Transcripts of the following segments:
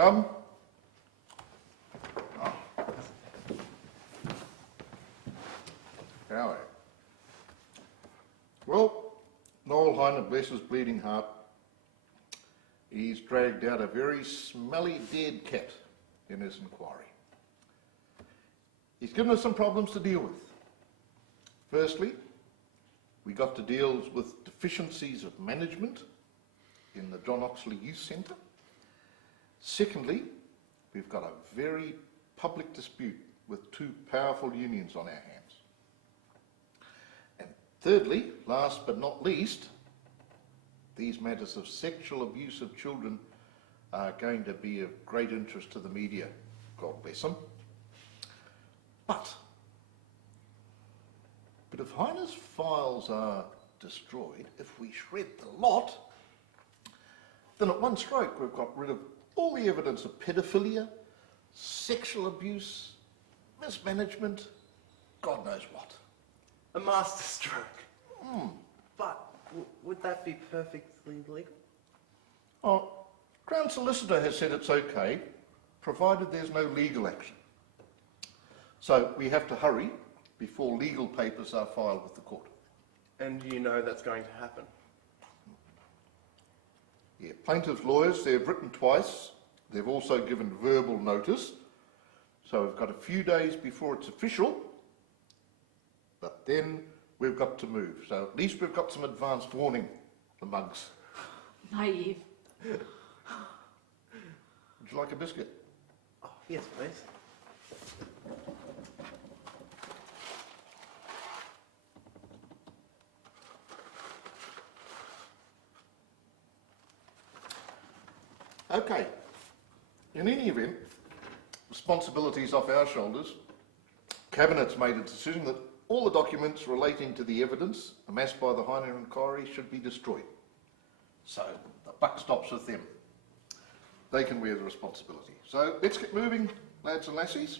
Come. Oh. How are you? Well, Noel Heiner, bless his bleeding heart, he's dragged out a very smelly dead cat in his inquiry. He's given us some problems to deal with. Firstly, we got to deal with deficiencies of management in the John Oxley Youth Centre. Secondly, we've got a very public dispute with two powerful unions on our hands. And thirdly, last but not least, these matters of sexual abuse of children are going to be of great interest to the media, God bless them. But if Heiner's files are destroyed, if we shred the lot, then at one stroke we've got rid of all the evidence of paedophilia, sexual abuse, mismanagement, God knows what. A masterstroke. But would that be perfectly legal? Oh, Crown Solicitor has said it's okay, provided there's no legal action. So we have to hurry before legal papers are filed with the court. And you know that's going to happen? Yeah, plaintiff's lawyers, they've written twice. They've also given verbal notice. So we've got a few days before it's official, but then we've got to move. So at least we've got some advanced warning, the mugs. Naive. Would you like a biscuit? Oh, yes, please. Okay. In any event, responsibilities off our shoulders. Cabinet's made a decision that all the documents relating to the evidence amassed by the Heiner inquiry should be destroyed. So the buck stops with them. They can wear the responsibility. So let's get moving, lads and lassies.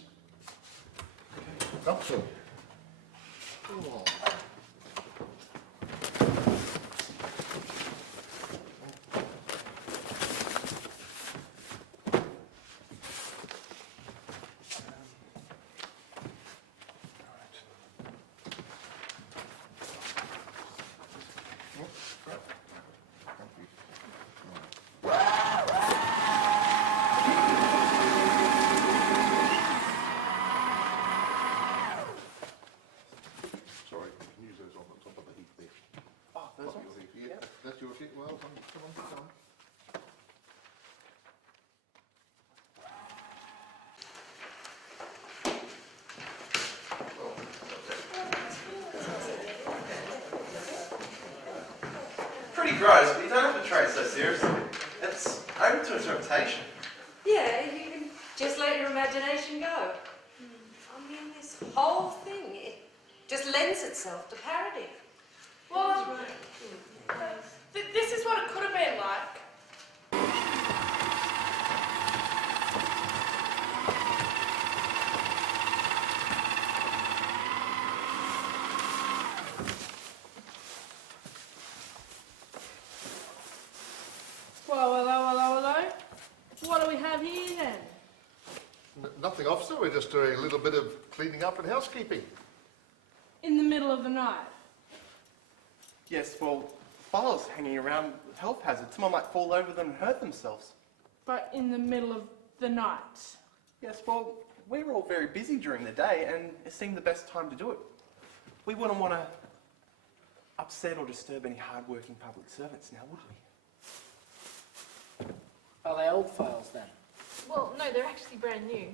Up so. Come on. Pretty gross, but you don't have to treat it so seriously. It's open to interpretation. Yeah, you can just let your imagination go. I mean, this whole thing, it just lends itself to parody. Well, this is what it could have been like. Well, hello. What do we have here then? Nothing, officer. We're just doing a little bit of cleaning up and housekeeping. In the middle of the night. Yes, well, files hanging around with health hazards. Someone might fall over them and hurt themselves. But in the middle of the night. Yes, well, we're all very busy during the day and it seemed the best time to do it. We wouldn't want to upset or disturb any hard-working public servants now, would we? Are they old files then? Well, no, they're actually brand new.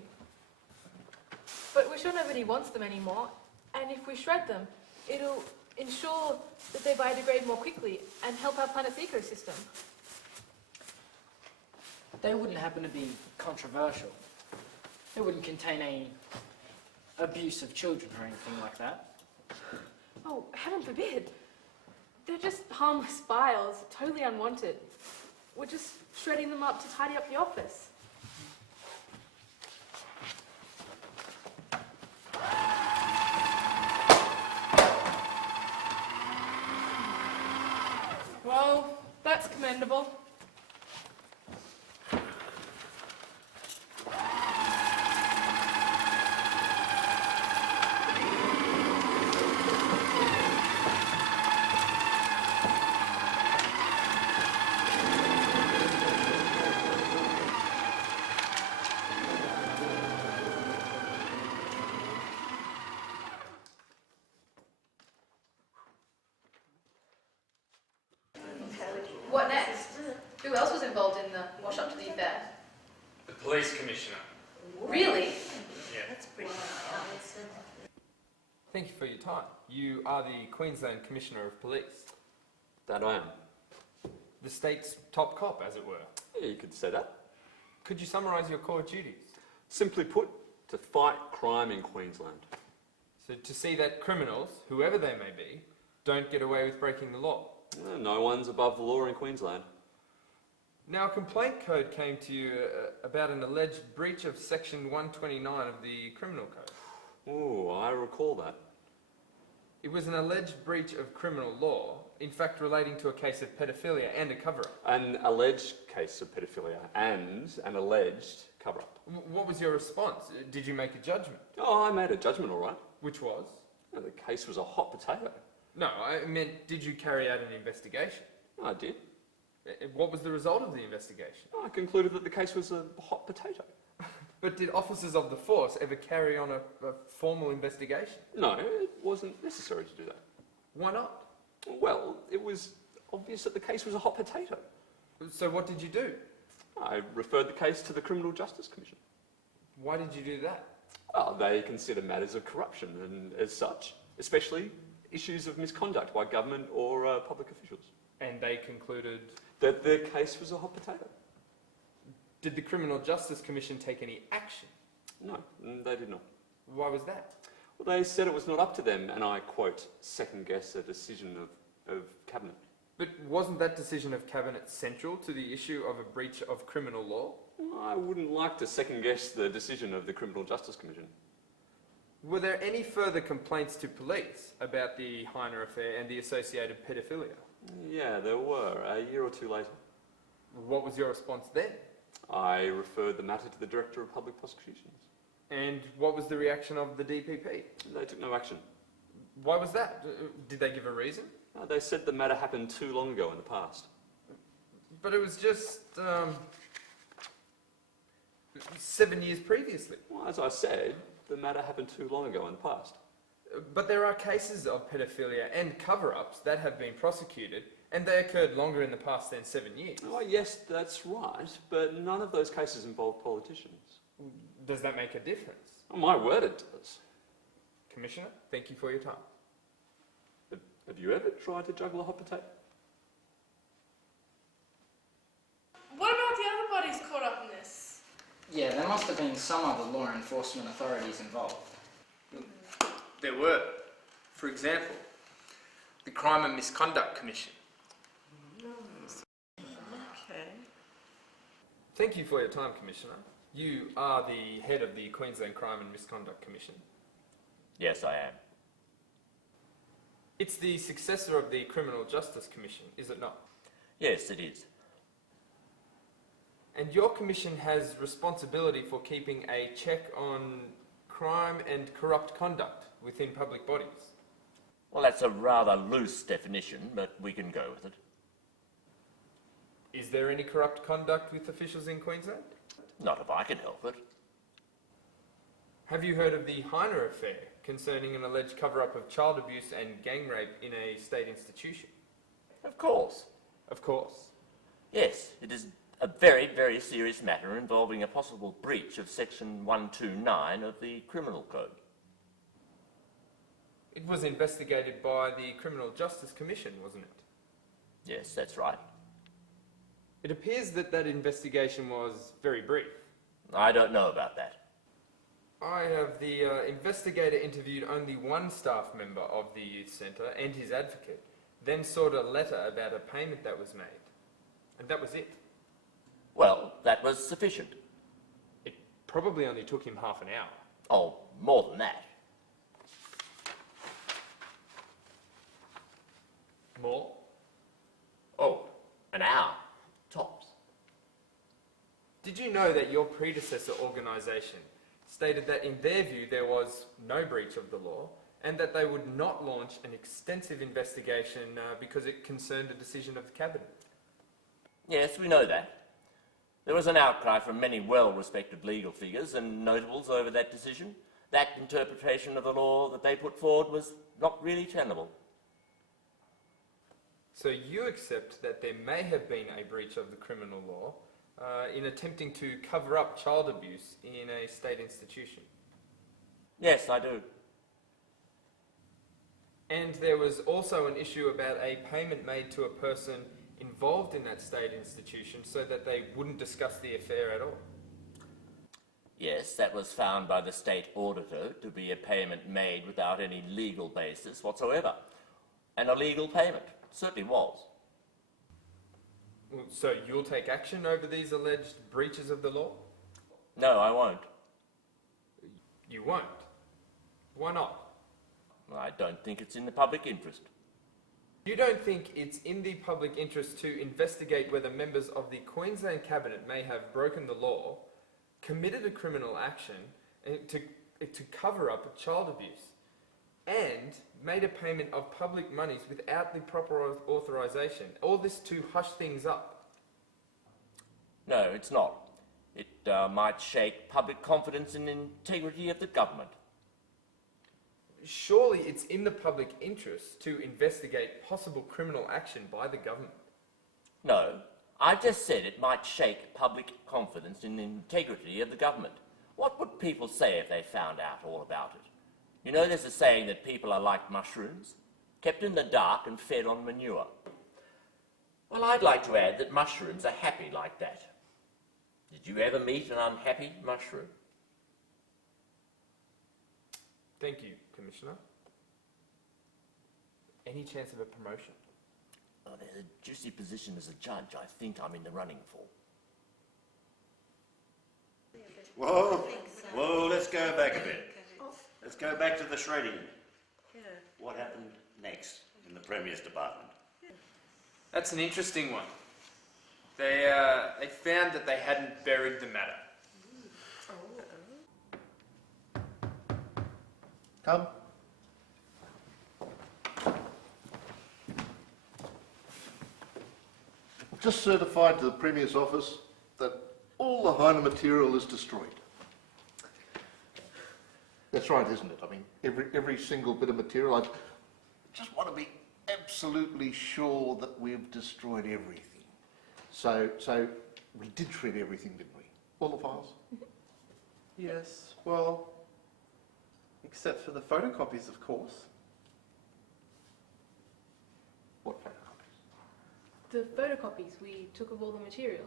But we're sure nobody wants them anymore, and if we shred them, it'll ensure that they biodegrade more quickly and help our planet's ecosystem. They wouldn't happen to be controversial. They wouldn't contain any abuse of children or anything like that. Oh, heaven forbid. They're just harmless files, totally unwanted. We're just shredding them up to tidy up the office. Well, that's commendable. What next? Who else was involved in the wash-up to the affair? The police commissioner. Really? Yeah. That's pretty nice. Thank you for your time. You are the Queensland Commissioner of Police. That I am. The state's top cop, as it were. Yeah, you could say that. Could you summarise your core duties? Simply put, to fight crime in Queensland. So to see that criminals, whoever they may be, don't get away with breaking the law. No one's above the law in Queensland. Now, a complaint code came to you about an alleged breach of Section 129 of the Criminal Code. Oh, I recall that. It was an alleged breach of criminal law, in fact relating to a case of paedophilia and a cover-up. An alleged case of paedophilia and an alleged cover-up. What was your response? Did you make a judgment? Oh, I made a judgment, all right. Which was? The case was a hot potato. No, I meant, did you carry out an investigation? I did. What was the result of the investigation? I concluded that the case was a hot potato. But did officers of the force ever carry on a formal investigation? No, it wasn't necessary to do that. Why not? Well, it was obvious that the case was a hot potato. So what did you do? I referred the case to the Criminal Justice Commission. Why did you do that? Well, they consider matters of corruption and, as such, especially issues of misconduct by government or public officials. And they concluded... That the case was a hot potato. Did the Criminal Justice Commission take any action? No, they did not. Why was that? Well, they said it was not up to them, and I quote, second-guess a decision of Cabinet. But wasn't that decision of Cabinet central to the issue of a breach of criminal law? I wouldn't like to second-guess the decision of the Criminal Justice Commission. Were there any further complaints to police about the Heiner Affair and the associated paedophilia? Yeah, there were, a year or two later. What was your response then? I referred the matter to the Director of Public Prosecutions. And what was the reaction of the DPP? They took no action. Why was that? Did they give a reason? They said the matter happened too long ago in the past. But it was just 7 years previously. Well, as I said, the matter happened too long ago in the past. But there are cases of paedophilia and cover-ups that have been prosecuted, and they occurred longer in the past than 7 years. Oh, yes, that's right, but none of those cases involve politicians. Does that make a difference? Oh, my word, it does. Commissioner, thank you for your time. Have you ever tried to juggle a hot potato? What about the other bodies caught up in this? Yeah, there must have been some other law enforcement authorities involved. There were. For example, the Crime and Misconduct Commission. Okay. Thank you for your time, Commissioner. You are the head of the Queensland Crime and Misconduct Commission. Yes, I am. It's the successor of the Criminal Justice Commission, is it not? Yes, it is. And your commission has responsibility for keeping a check on crime and corrupt conduct within public bodies. Well, that's a rather loose definition, but we can go with it. Is there any corrupt conduct with officials in Queensland? Not if I can help it. Have you heard of the Heiner Affair concerning an alleged cover-up of child abuse and gang rape in a state institution? Of course. Of course. Yes, it is a very, very serious matter involving a possible breach of Section 129 of the Criminal Code. It was investigated by the Criminal Justice Commission, wasn't it? Yes, that's right. It appears that that investigation was very brief. I don't know about that. I have the investigator interviewed only one staff member of the youth centre and his advocate, then sought a letter about a payment that was made. And that was it. Well, that was sufficient. It probably only took him half an hour. Oh, more than that. More? Oh, an hour, tops. Did you know that your predecessor organisation stated that in their view there was no breach of the law and that they would not launch an extensive investigation because it concerned a decision of the Cabinet? Yes, we know that. There was an outcry from many well-respected legal figures and notables over that decision. That interpretation of the law that they put forward was not really tenable. So you accept that there may have been a breach of the criminal law in attempting to cover up child abuse in a state institution? Yes, I do. And there was also an issue about a payment made to a person involved in that state institution so that they wouldn't discuss the affair at all. Yes, that was found by the state auditor to be a payment made without any legal basis whatsoever. An illegal payment. Certainly was. Well, so you'll take action over these alleged breaches of the law? No, I won't. You won't? Why not? I don't think it's in the public interest. You don't think it's in the public interest to investigate whether members of the Queensland Cabinet may have broken the law, committed a criminal action to cover up child abuse, and made a payment of public monies without the proper authorisation? All this to hush things up. No, it's not. It might shake public confidence in the integrity of the government. Surely it's in the public interest to investigate possible criminal action by the government. No, I just said it might shake public confidence in the integrity of the government. What would people say if they found out all about it? You know, there's a saying that people are like mushrooms, kept in the dark and fed on manure. Well, I'd like to add that mushrooms are happy like that. Did you ever meet an unhappy mushroom? Thank you, Commissioner. Any chance of a promotion? Oh, there's a juicy position as a judge I think I'm in the running for. Whoa, let's go back a bit. Let's go back to the shredding. What happened next in the Premier's department? That's an interesting one. They found that they hadn't buried the matter. Come. I've just certified to the Premier's office that all the Heiner material is destroyed. That's right, isn't it? I mean, every single bit of material. I just want to be absolutely sure that we've destroyed everything. So we did shred everything, didn't we? All the files? Yes, well, except for the photocopies, of course. What photocopies? The photocopies we took of all the material.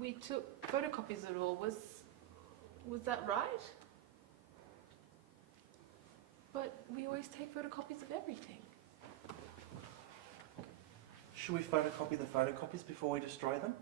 We took photocopies of it all. Was that right? But we always take photocopies of everything. Should we photocopy the photocopies before we destroy them?